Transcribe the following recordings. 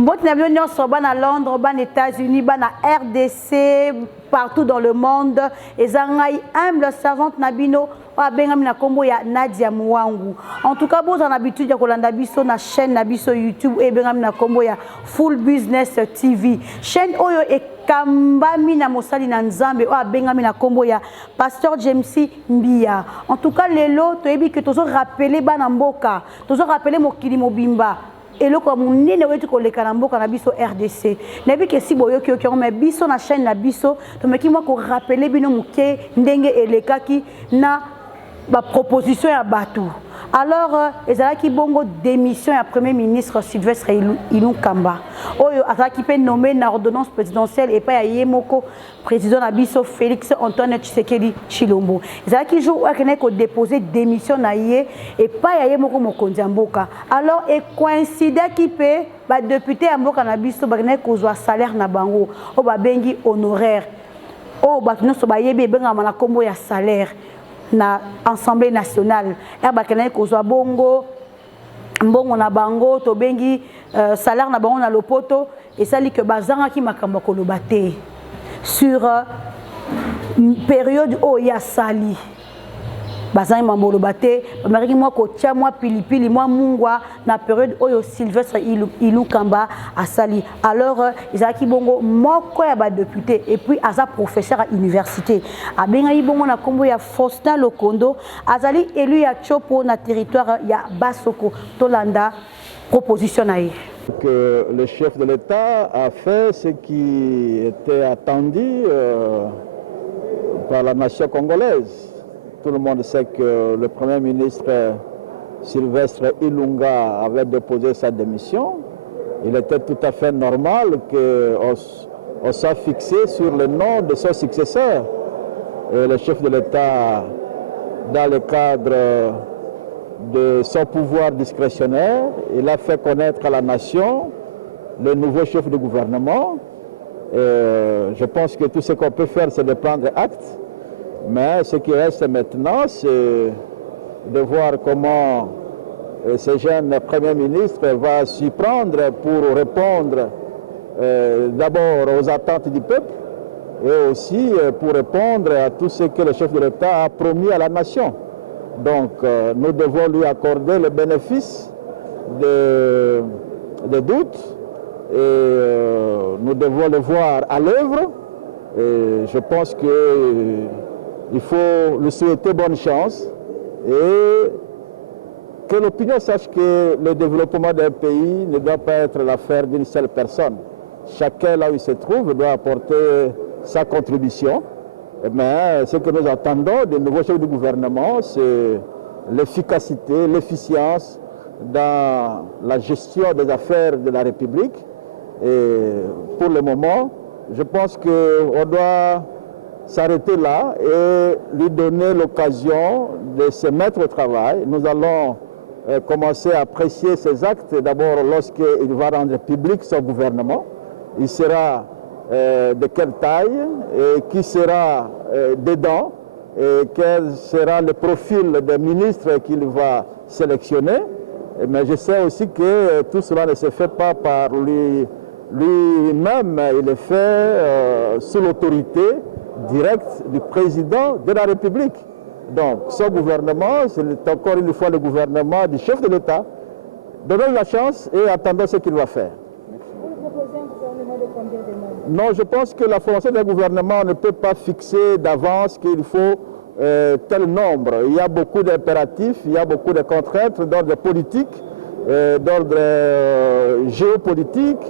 Mboti na biso nyonso bana Londres, bana États-Unis, bana RDC, partout dans le monde. Ezangai humble servante Nabino, abengami na kombo ya Nadia Mwangu. En tout cas, vous en habitude ya kolanda biso na chaîne na biso YouTube et bengami na kombo ya Full Business TV. Chaîne oyo e kambami na mosali na Nzambe o abengami na kombo ya Pasteur James Mbia. En tout cas, lelo toyebi que tozo rappeler bana mboka, tozo rappeler mokili mobimba. Et le comme on est le ko le kanambo kana biso RDC. Nebi ke si boyo ki o mais biso na chaîne na biso, to meki moi ko rappeler bino muke ndenge elekaki na ba proposition ya batu. Alors ezalaki bongo démission ya premier ministre Sylvestre Ilunga. Oyo azaki pe nommé na ordonnance présidentielle et pas ya yemoko président na biso Félix Antoine Tshisekedi Tshilombo. Ezalaki jour akene ko déposer démission na ye et pas ya yemoko mokonzi mboka. Alors et coïncide ki pe ba député ya mboka na biso ba kene ko zwa salaire na bango o ba bengi honoraire. O ba nyonso ba yebe benga na kombo ya salaire na Assemblée nationale erba kenai kozwa bongo mbongo na bango to bengi salaire na bango na lopoto et ça li que bazanga ki makamba koloba te sur période o ya sali bazanga mambo loba te bamariki moi ko tia moi pilipili moi mungwa na période oyo Sylvestre Ilunga a sali. Alors izaki bongo moko ya ba député et puis aza professeur à université abenga bongo na kombo ya Faustin Lokondo azali élu ya Chopo na territoire ya Basoko Tolanda proposition naïe que le chef de l'État a fait ce qui était attendu par la nation congolaise. Tout le monde sait que le Premier ministre Sylvestre Ilunga avait déposé sa démission. Il était tout à fait normal qu'on soit fixé sur le nom de son successeur. Et le chef de l'État, dans le cadre de son pouvoir discrétionnaire, il a fait connaître à la nation le nouveau chef de gouvernement. Et je pense que tout ce qu'on peut faire, c'est de prendre acte. Mais ce qui reste maintenant, c'est de voir comment ce jeune Premier ministre va s'y prendre pour répondre d'abord aux attentes du peuple et aussi pour répondre à tout ce que le chef de l'État a promis à la nation. Donc nous devons lui accorder le bénéfice des doutes et nous devons le voir à l'œuvre. Et je pense que il faut lui souhaiter bonne chance et que l'opinion sache que le développement d'un pays ne doit pas être l'affaire d'une seule personne. Chacun là où il se trouve doit apporter sa contribution. Mais ce que nous attendons des nouveaux chefs du gouvernement, c'est l'efficacité, l'efficience dans la gestion des affaires de la République. Et pour le moment, je pense qu'on doit s'arrêter là et lui donner l'occasion de se mettre au travail. Nous allons commencer à apprécier ses actes d'abord lorsqu'il va rendre public son gouvernement. Il sera de quelle taille et qui sera dedans et quel sera le profil des ministres qu'il va sélectionner. Mais je sais aussi que tout cela ne se fait pas par lui-même, il est fait sous l'autorité direct du président de la République. Donc, ce gouvernement, c'est encore une fois le gouvernement du chef de l'État. Donnons la chance et attendons ce qu'il va faire. Vous proposez un gouvernement de combien de membres? Non, je pense que la formation d'un gouvernement ne peut pas fixer d'avance qu'il faut tel nombre. Il y a beaucoup d'impératifs, il y a beaucoup de contraintes d'ordre politique, d'ordre géopolitique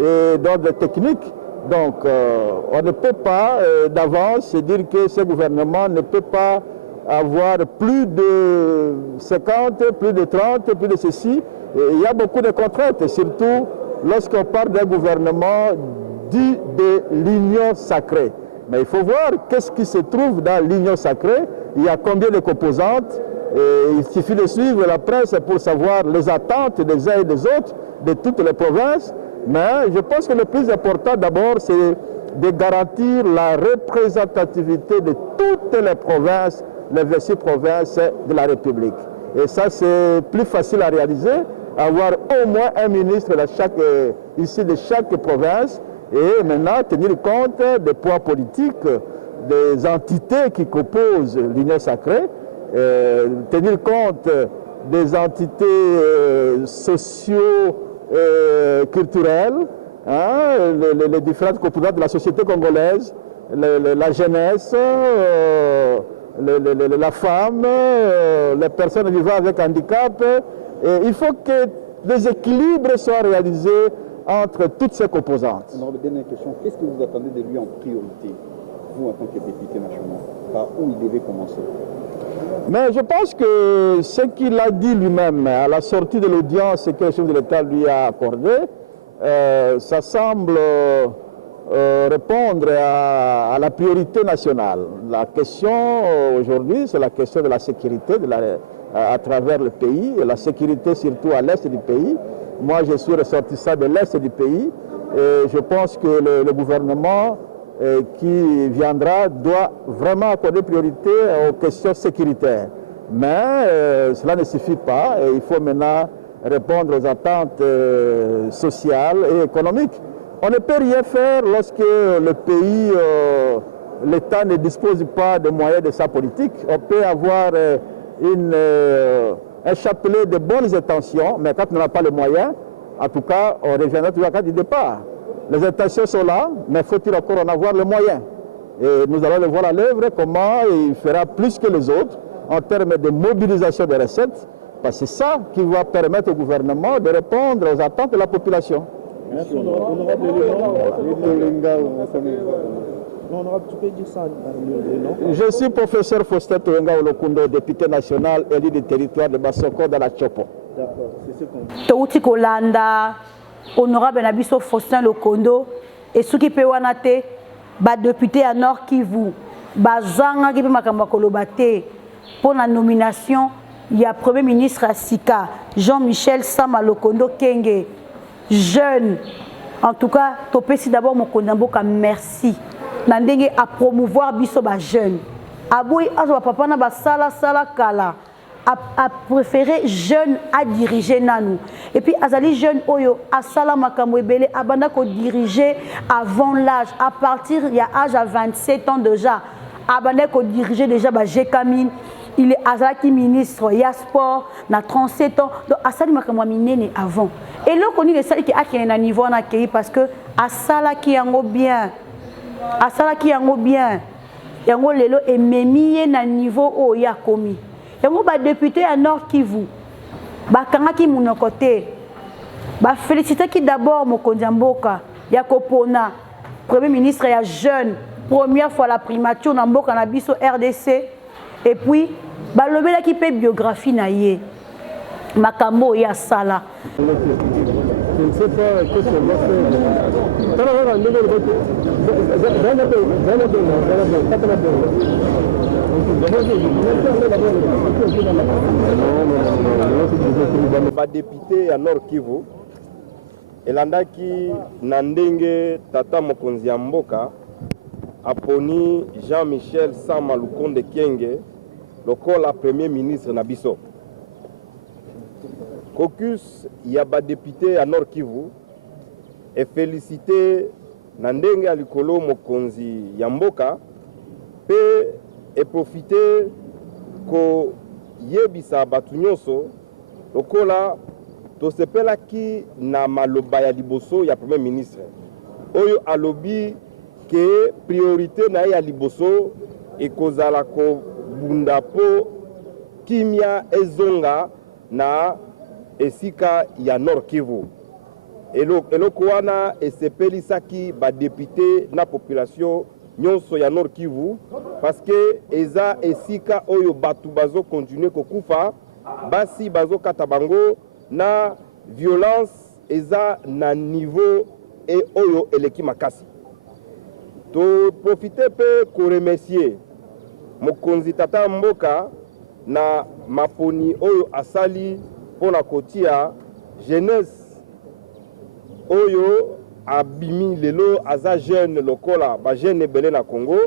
et d'ordre technique. Donc, on ne peut pas d'avance dire que ce gouvernement ne peut pas avoir plus de 50, plus de 30, plus de ceci. Il y a beaucoup de contraintes, surtout lorsqu'on parle d'un gouvernement dit de l'union sacrée. Mais il faut voir qu'est-ce qui se trouve dans l'union sacrée. Il y a combien de composantes. Et il suffit de suivre la presse pour savoir les attentes des uns et des autres, de toutes les provinces. Mais je pense que le plus important d'abord, c'est de garantir la représentativité de toutes les provinces, les 26 provinces de la République. Et ça, c'est plus facile à réaliser avoir au moins un ministre ici de chaque province et maintenant tenir compte des poids politiques, des entités qui composent l'Union sacrée, tenir compte des entités socio-culturelles, les différentes composantes de la société congolaise, la jeunesse, la femme, les personnes vivant avec handicap. Et il faut que des équilibres soient réalisés entre toutes ces composantes. Alors, dernière question, qu'est-ce que vous attendez de lui en priorité, vous en tant que député national? Par où il devait commencer? Mais je pense que ce qu'il a dit lui-même à la sortie de l'audience que le chef de l'État lui a accordé, ça semble répondre à la priorité nationale. La question aujourd'hui, c'est la question de la sécurité à travers le pays, et la sécurité surtout à l'est du pays. Moi, je suis ressortissant de l'est du pays et je pense que le gouvernement qui viendra doit vraiment accorder priorité aux questions sécuritaires. Mais cela ne suffit pas et il faut maintenant répondre aux attentes sociales et économiques. On ne peut rien faire lorsque le pays, l'État ne dispose pas de moyens de sa politique. On peut avoir un chapelet de bonnes intentions, mais quand on n'a pas les moyens, en tout cas, on reviendra toujours à la case du départ. Les intentions sont là, mais faut-il encore en avoir les moyens? Et nous allons le voir à l'œuvre, comment il fera plus que les autres en termes de mobilisation des recettes, parce que c'est ça qui va permettre au gouvernement de répondre aux attentes de la population. Merci, Je suis professeur Faustin Towenga Olokundo, député national élu du territoire de Bassoko dans la Chopo. Touti Kolanda, honorable Nabiso Faustin Lokondo, et ceux qui peuvent en être, député à Nord Kivu, Bazanga qui peut m'accommoder pour la nomination, il y a Premier ministre Asika, Jean-Michel Sama Lokondo Kenge, jeune. En tout cas, topesi d'abord mon Kondamboka, merci. Nandenge à promouvoir biso ba jeune. Aboui azo papa na ba sala kala. A préféré jeune à diriger nanou. Et puis azali jeune oyo a sala makambo ebele abanda ko diriger avant l'âge, à partir il y a âge à 27 ans déjà. Abanda ko diriger déjà ba Jekamine. Il est Azaki ministre, il y a sport, na 37 ans. Donc, Asali makamwa minene avant. Et là, on dit que ça qui a un niveau en accueil parce que Asala qui yango bien. Asala qui yango bien. Yango lelo et memie na niveau o ya komi. Yango ba député à Nord Kivu. Ba kanga ki mon côté. Ba féliciter qui d'abord Mokonzi Mboka, ya kopona. Premier ministre ya jeune, première fois la primature na Mboka na biso RDC. Et puis balobela qui peut biographie na ye makambo ya sala. Je ne sais pas qu'est-ce qu'on va faire. Ba député à Nord Kivu elandaki na ndenge tata mokonzi ya mboka aponi Jean-Michel Sama Lukonde Kenge lokola premier ministre na biso. Caucus ya ba député à Nord Kivu et félicité na ndenge ya likolo mokonzi ya mboka pe et profiter ko yebisa batu nyonso lokola tosepelaki na maloba ya liboso ya premier ministre oyo alobi que priorité na ya liboso ekozala ko bunda po kimia ezonga na esika ya Nord Kivu. Eloko wana esepelisaki ba député na population nyonso ya Nord Kivu parce que eza esika oyo batu bazo continuer kokufa basi bazo kata bango na violence eza na niveau et oyo eleki makasi. To profiter pe ko remercier mokonzi tata mboka na maponi oyo asali pona kotia jeunesse oyo abimi lelo aza jeune lokola ba jeune belé na Congo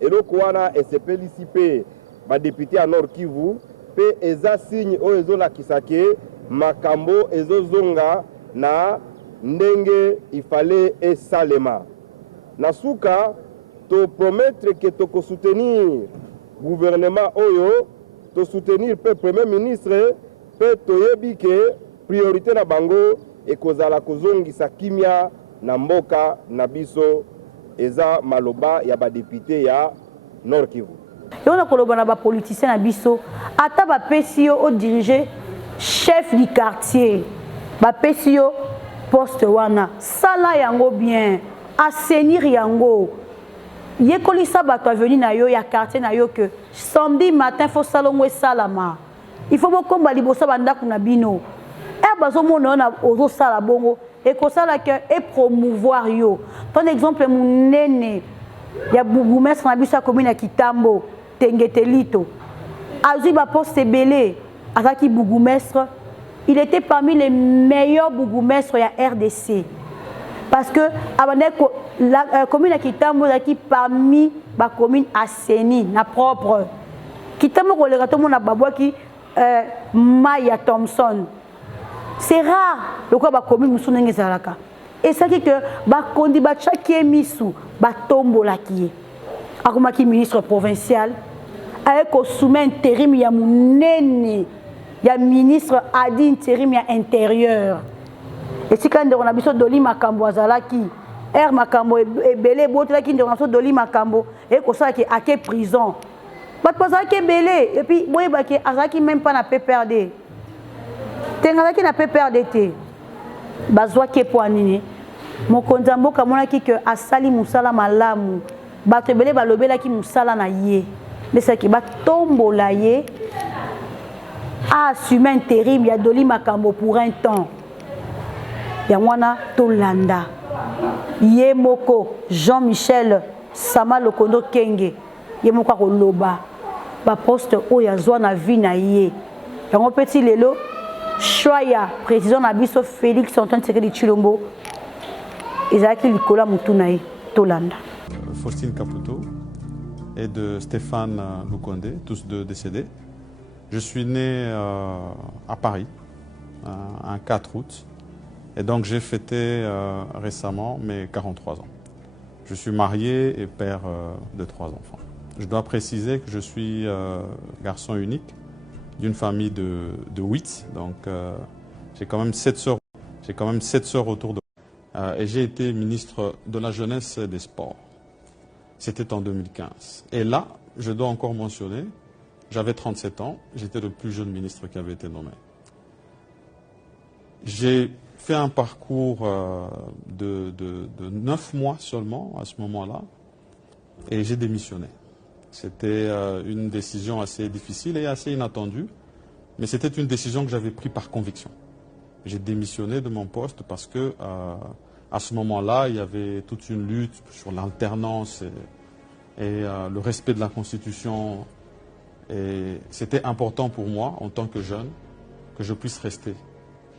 eloko wana esepelisi pe ba député à Nord Kivu pe eza signe oyo ezolakisa ke makambo ezozonga na ndenge ifale esalema. Na suka to promettre que to soutenir gouvernement oyo, to soutenir pe premier ministre, pe to yebi ke priorité na bango ekozala kozongisa kimia na mboka na biso eza maloba ya ba député ya Nord Kivu. Et on a koloba na ba politicien na biso ata ba PCO au diriger chef du quartier ba PCO poste wana sala yango bien assainir yango yekolisa bato aveni na yo ya quartier na yo que samedi matin faut salongo salama il faut bokomba libosa bandako na bino bazo mona na ozo sala bongo et ko sala que et promouvoir yo ton exemple munene ya bourgmestre na biso commune ya Kitambo Tengetelito azui ba poste belé azaki bourgmestre il était parmi les meilleurs bourgmestres ya RDC parce que la commune ya Kitambo azaki parmi ba commune assainie na propre Kitambo ko le gato mona babwaki Maya Thompson. C'est rare le quoi ba commune musu ndenge zalaka. Et ça dit que ba kondi ba chaque misu ba tombo la qui. Akomaki ministre provincial avec au soumet intérim ya munene ya ministre adi intérim ya intérieur. Et si quand on a biso doli makambo azalaki makambo ebele botela ki ndonga so doli makambo et ko ça qui a ke prison. Ba pozaki belé et puis boye ba ki azaki même pas na PPRD. Tengalaki na PPRD bazwa ke poanini mokonza mboka monaki que asali musala malamu bato ebele balobelaki musala na ye lesaki batombola ye a assumé intérim ya doli makambo pour un temps ya mwana tolanda ye moko Jean-Michel Sama Lokondo Kenge ye moko koloba ba poste oyo azwa na vie na ye yango petit lelo choya président na biso Félix Antoine Tshisekedi Tshilombo ezaki likola mutunaye tolanda Faustine Caputo et de Stéphane Lukonde, tous deux décédés. Je suis né à Paris un 4 août et donc j'ai fêté récemment mes 43 ans. Je suis marié et père de 3 enfants. Je dois préciser que je suis garçon unique d'une famille de 8, donc j'ai quand même 7 sœurs. J'ai quand même 7 sœurs autour de moi. Et j'ai été ministre de la Jeunesse et des Sports. C'était en 2015. Et là, je dois encore mentionner, j'avais 37 ans, j'étais le plus jeune ministre qui avait été nommé. J'ai fait un parcours de 9 mois seulement à ce moment-là, et j'ai démissionné. C'était une décision assez difficile et assez inattendue, mais c'était une décision que j'avais prise par conviction. J'ai démissionné de mon poste parce que à ce moment-là, il y avait toute une lutte sur l'alternance et le respect de la Constitution. Et c'était important pour moi, en tant que jeune, que je puisse rester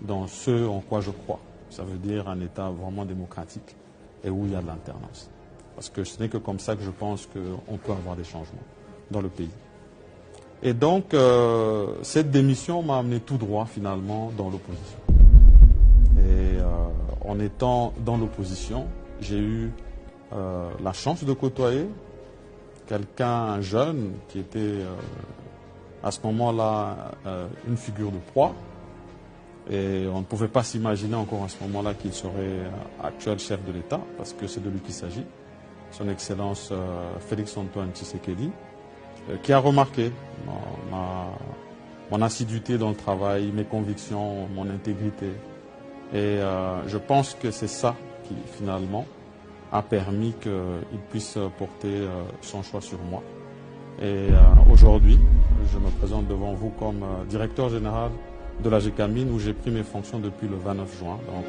dans ce en quoi je crois. Ça veut dire un État vraiment démocratique et où il y a de l'alternance. Parce que ce n'est que comme ça que je pense qu'on peut avoir des changements dans le pays. Et donc, cette démission m'a amené tout droit, finalement, dans l'opposition. Et en étant dans l'opposition, j'ai eu la chance de côtoyer un jeune qui était à ce moment-là une figure de proie. Et on ne pouvait pas s'imaginer encore à ce moment-là qu'il serait actuel chef de l'État, parce que c'est de lui qu'il s'agit. Son Excellence Félix Antoine Tshisekedi, qui a remarqué mon assiduité dans le travail, mes convictions, mon intégrité. Et je pense que c'est ça qui, finalement, a permis qu'il puisse porter son choix sur moi. Et aujourd'hui, je me présente devant vous comme directeur général de la GECAMINE, où j'ai pris mes fonctions depuis le 29 juin. Donc,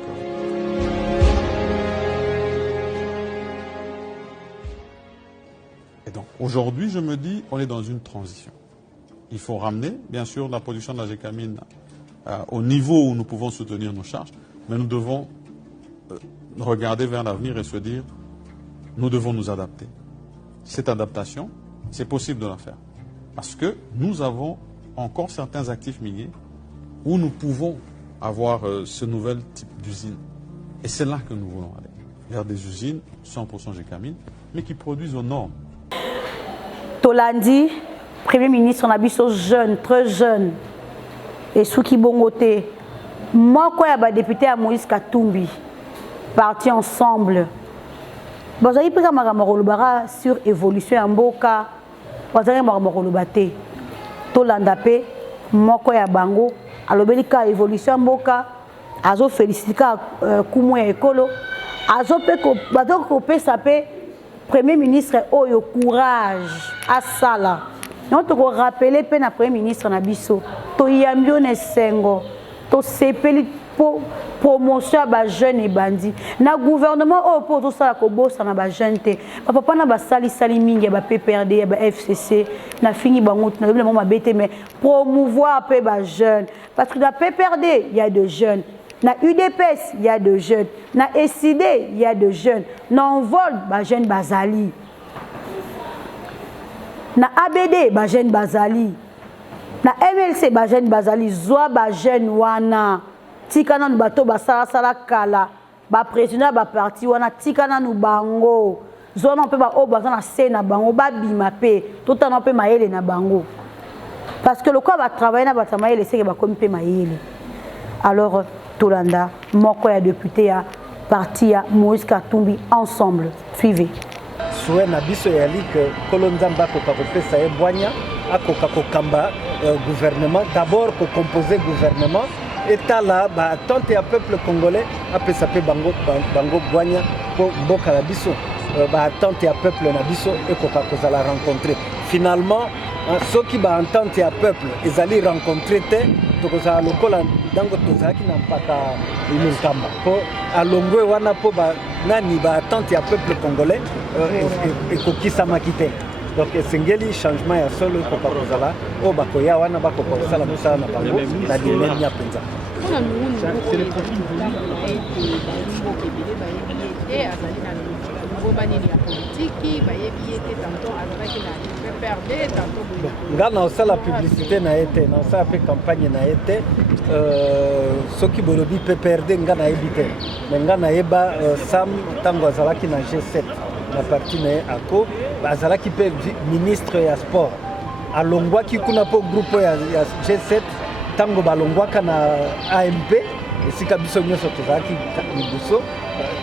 et donc, aujourd'hui, je me dis, on est dans une transition. Il faut ramener, bien sûr, la production de la GECAMINE au niveau où nous pouvons soutenir nos charges, mais nous devons regarder vers l'avenir et se dire, nous devons nous adapter. Cette adaptation, c'est possible de la faire. Parce que nous avons encore certains actifs miniers où nous pouvons avoir ce nouvel type d'usine. Et c'est là que nous voulons aller, vers des usines 100% Gécamine, mais qui produisent aux normes. Tolandi, Premier ministre, on a vu jeune, très jeune, et Souki Bongote, moi, quand il y a député à Moïse Katumbi, partis ensemble, vous avez pris un sur évolution en Boka, vous avez pris Tolandapé, moi, quand il y a Bango, alors belika évolution en Boka, azo félicité Koumou et Ekolo, azo pe sapé Premier ministre oyo courage à sala. Non to rappeler pe na Premier ministre na biso to yambio ne sengo to sepeli po promotion ba jeune et bandi na gouvernement o po to sala ko bossa na ba jeune te papa na ba sali mingi ba PPRD ba FCC na fini bango na le moment bete mais promouvoir pe ba jeune parce que dans PPRD il y a de jeunes. Na UDPS, il y a de jeunes. Na SID, il y a de jeunes. Na Envol, ba jeune Bazali. Na ABD, ba jeune Bazali. Na MLC, ba jeune Bazali. Zoa, ba jeune wana. Tikana nu bato ba sala kala. Ba président ba parti wana. Tikana nu bango. Zoa non pe ba o ba na se na bango. Ba bima pe. Tout en pe maele na bango. Parce que le quoi va travailler na ba maele, c'est que ba comme pe maele. Alors, Tolanda, moko ya député ya parti ya Moïse Katumbi ensemble. Suivez. Souhait na biso ya que Kolonzamba ko kopesa e boanya akoka ko kamba gouvernement d'abord ko composer gouvernement état là ba attente ya peuple congolais apesa pe bango boanya ko boka la biso ba attente ya peuple na biso e ko ka la rencontrer finalement ceux qui ba entente ya peuple ils allaient rencontrer te tokoza lokola dango tozaki na mpaka ilukamba po alongwe wana po ba nani ba attente ya peuple congolais et kokisa makite donc sengeli changement ya solo ko kozala o ba koya wana ba ko kozala musala na bango na dimeni ya penza c'est le profil et azali na nouveau banini ya politique bayebi ete tantôt azalaki na PPRD tantôt ngana osala publicité na ete na osala pe campagne na ete soki bolobi PPRD ngana ebite mais ngana yeba Sam tango azalaki na G7 na parti na ako azalaki pe ministre ya sport alongwaki kuna po groupe ya G7 tango balongwaka na AMP esika biso nyonso tozalaki liboso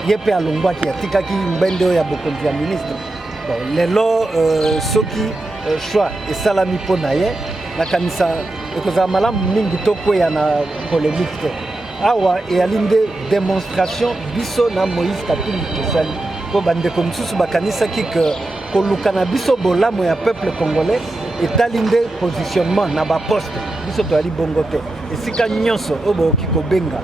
ye pe alongwaki atikaki mbende ya bokonzi ya ministre bon lelo soki choix esalami mpo na ye nakanisa ekozala malamu mingi tokwea na polémique te awa eyali nde démonstration biso na Moïse Katumbi tosali mpo bandeko mosusu bakanisaki ke koluka na biso bolamu ya peuple congolais etali nde positionnement na baposte biso toyali bongo te esika nyonso oyo baoki kobenga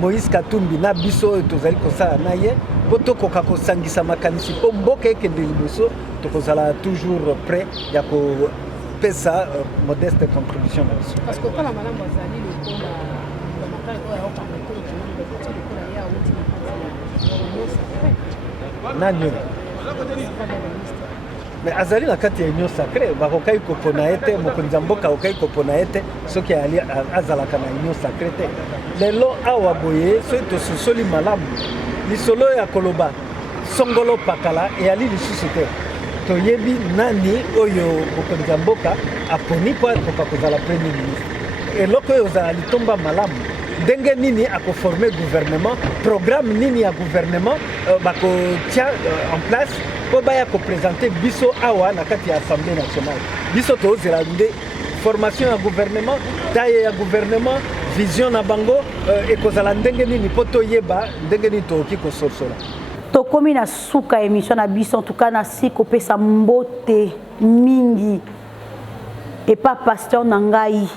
Moïse Katumbi na biso oyo tozali kosala na ye mpo tokoka kosangisa makanisi mpo mboka ekende liboso tokozala toujours prêt ya kopesa modeste contribution na biso parce que kala malamu azali lokola bamakali oyo aokanga ekolo kinambekoti lokola ye auti na nani mais azali na kati ya union sacrée bakokai kopona ete mokonzi ya mboka akokai kopona ete soki azalaka na union sacrée te lelo awa boye soki tososoli malamu lisolo ya koloba songolo pakala eyali lisusu te toyebi nani oyo mokonzi ya mboka aponi mpo akoka kozala premier ministre eloko oyo ozala litomba malamu ndenge nini akoforme gouvernement programme nini ya gouvernement bakotia en place po baya koprésente biso awa na kati ya assemblée nationale biso tozela nde formation ya gouvernement taille ya gouvernement vision na bango ekozala ndenge nini po toyeba ndenge nini tooki kosorsola tokomi na suka émission na biso en tout cas na si kopesa mbote mingi et pas pasteur na ngai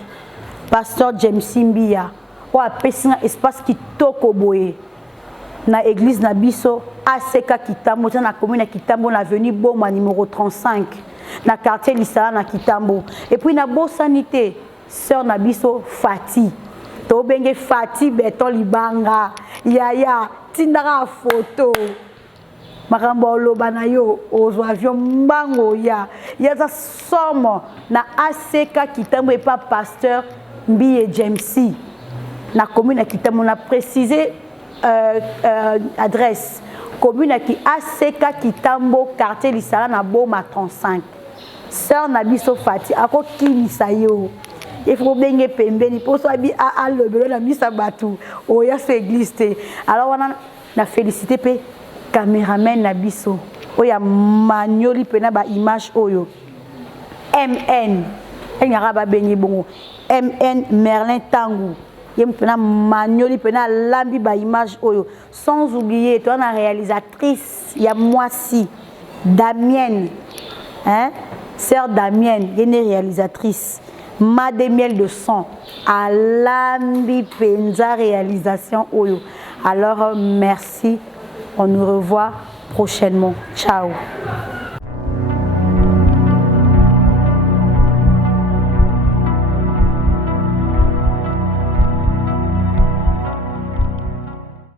pasteur James Simbia o apesi na espace kitoko boye na église na biso ACK Kitambo na commune ya Kitambo na avenue Boma numéro 35 na quartier Lisala na Kitambo et puis na bo sanité sœur na biso Fati to benge Fati Beton Libanga yaya tindaka photo makambo loba na yo ozwa avion mbango ya za somo na ACK Kitambo et pas pasteur Mbiye James la commune qui t'a précisé adresse. Commune qui ACK Kitambo, quartier Lissala na Boma 35. Sœur Nabiso Fati, ako Kimisayo. Il faut bien pembeni pour soit bi a le belo na misa batu. O ya se église. Alors on a félicité pe caméraman Nabiso. O ya magnoli pena ba image oyo. MN. Il y a ba benyi bongo. MN Merlin Tangu. Il y a magnoli pena lambi ba image oyo. Sans oublier toi la réalisatrice, il y a moi si Damienne. Hein? Sœur Damienne, il y a une réalisatrice. Mademiel de son à l'ambi penza réalisation oyo. Alors merci, on nous revoit prochainement. Ciao.